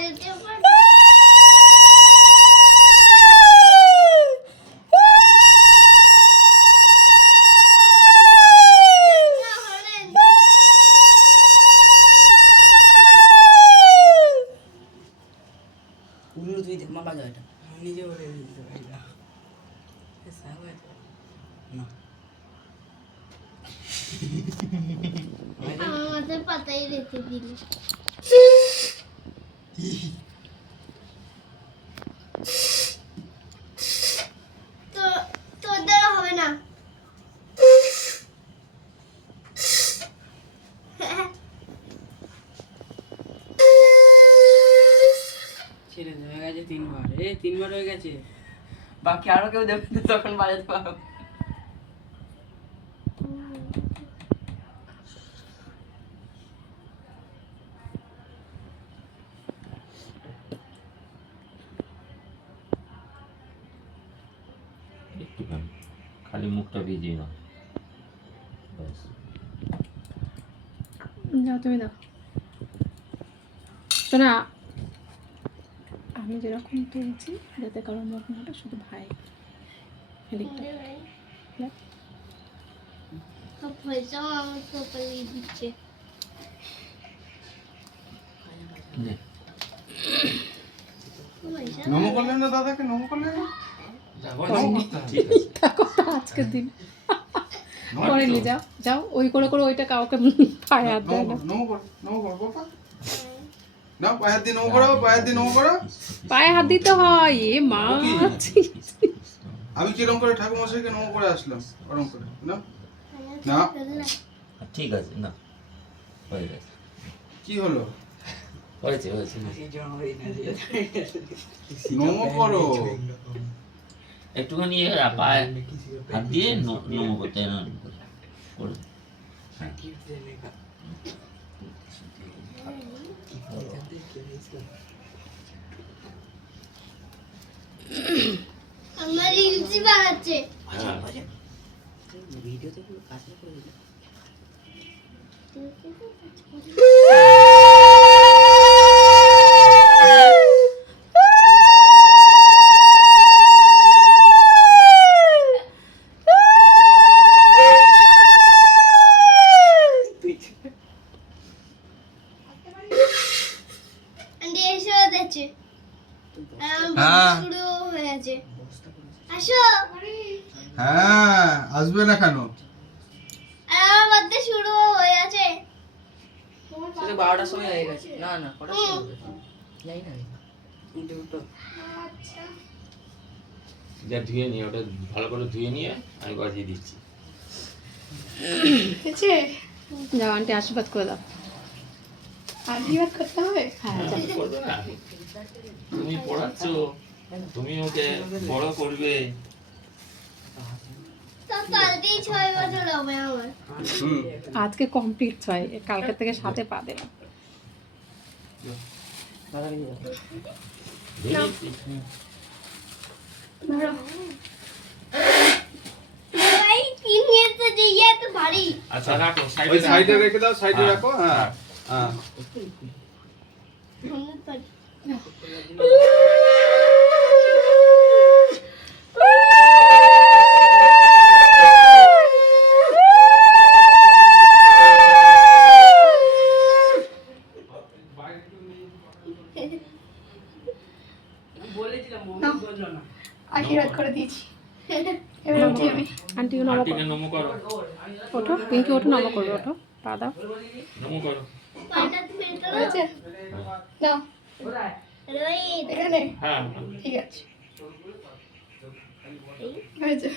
আমাদের পাতাই রেখে দিল। তো তোর দ্বারা হবে না। ছেড়ে হয়ে গেছে 3 বার। 3 বার হয়ে গেছে, বাকি আরো কেউ দেবে না, তখন বাজাতে পারো। একটুখানি খালি মুখটা ভিজিয়ে নাও, ব্যাস। যাও তুমি দাও শোনা, আমি যেরকম তুলছি যাতে কারো মুখ না শুধু ভাই এদিকটা পয়সাও আমার কপালে দিচ্ছে। নমো করলেন না দাদাকে? নমো করলেন না? আজকের দিন পরে নিয়ে যাও, যাও ওই করে করে ওইটা কাউকে পায়ে হাত দেয় না। নমো করো, নমো করো বাবা। না, পায়ে হাত দিয়ে নমো করো, পায়ে হাত দিয়ে নমো করো। পায়ে হাত দিতে হয়। এ মা, আমি কিরকম করে ঠাকুর মশাইকে নমো করে আসলাম, ওরকম করে না? না, ঠিক আছে, না হয়ে গেছে, কি হলো? হয়েছে হয়েছে। নমো করো। একটুখানি পায়ে হাত দিয়ে নমো করতে করে। আমার রিলসই বানাচ্ছে। ভিডিওতে পুরো কাছে করে দিল। আন্টি এসে যাচ্ছে। শুরু হয়ে আছে। আসো। হ্যাঁ, আসবে না কেন? আর আমার বার্থডে শুরু হয়ে আছে। সেটা 12টার সময় হয়ে গেছে। না না, কটা সময় হবে জানি না। দুটো আচ্ছা। যা ধুয়ে নিয়ে, ওটা ভালো করে ধুয়ে নিয়ে আমি বাজিয়ে দিচ্ছি। যাও আন্টি আশীর্বাদ করে দাও। আশীর্বাদ করতে হবে? হ্যাঁ যাও। করবে না, তুমি পড়াচ্ছ, তুমি ওকে বড় করবে। তো কালকেই 6 বছর হবে আমার। আজকে কমপ্লিট 6, কালকে থেকে 7-এ পা দিলাম। ধরো। ভাই 3 মিনিট তো দিয়ে তো ভারী। আচ্ছা রাখো, ওই সাইডে রেখে দাও, সাইডে রাখো। হ্যাঁ হ্যাঁ। আমরা পারি। বলেছিলাম, মম্মি বললো না। আশীর্বাদ করে দিয়েছি। এবার উঠি আমি। আন্টিকে নমো করো। নমো করো, ওঠো, পিঙ্কি ওঠো, নমো করবে, ওঠো, পা দাও। নমো করো। পাটা ফেল করো। হয়েছে? নাও, রোহিত এখানে। হ্যাঁ ঠিক আছে, হয়েছে।